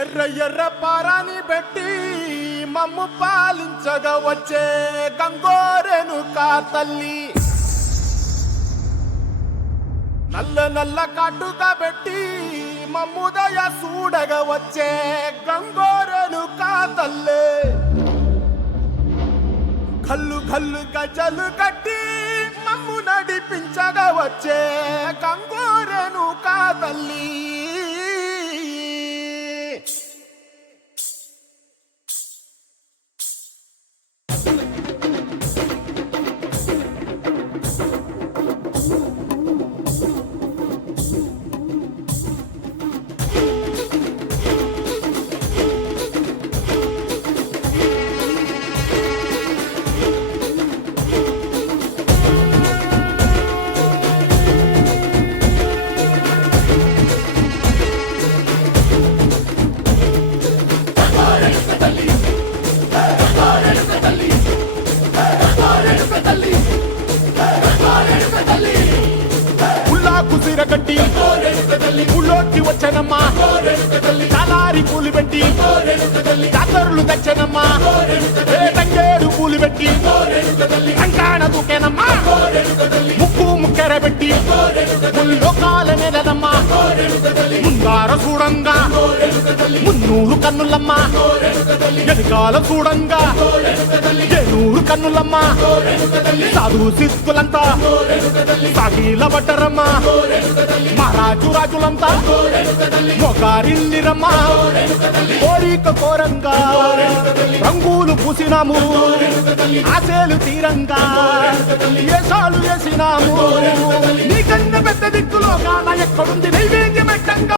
ఎర్ర ఎర్ర పారాని పెట్టి మమ్ము పాలించగా వచ్చే గంగోరెను కా తల్లి, నల్ల నల్ల కాటుగా పెట్టి మమ్ముదయ చూడగా వచ్చే గంగోరెను కా తల్లి, కల్లు కల్లు గజలు కట్టి మమ్ము నడిపించగా వచ్చే గంగోరెను కా తల్లి. కట్టి పుల్లోకి వచ్చనమ్మా, చాలారి పూలు పెట్టి జాతరులు తెచ్చనమ్మా, తంగేడు పూలు పెట్టి కంకాణ దూకేనమ్మా, ముక్కు ముక్కెర పెట్టి ముల్లోకాల నెలనమ్మా, ముందార చూడంగా మున్నూరు కన్నులమ్మా, వెనుకాల చూడంగా ఏనూరు కన్నులమ్మా, సాధు సిద్ధులంతా సాగిల పడ్డరమ్మా, మహారాజు రాజులంతా మొగారిల్లిరమ్మా, కోరిక కోరంగా రంగులు పూసినాము, ఆశలు తీరంగా ఏసాలు వేసినాము, నీకన్నా పెద్ద దిక్కులో కాన ఎక్కడుంది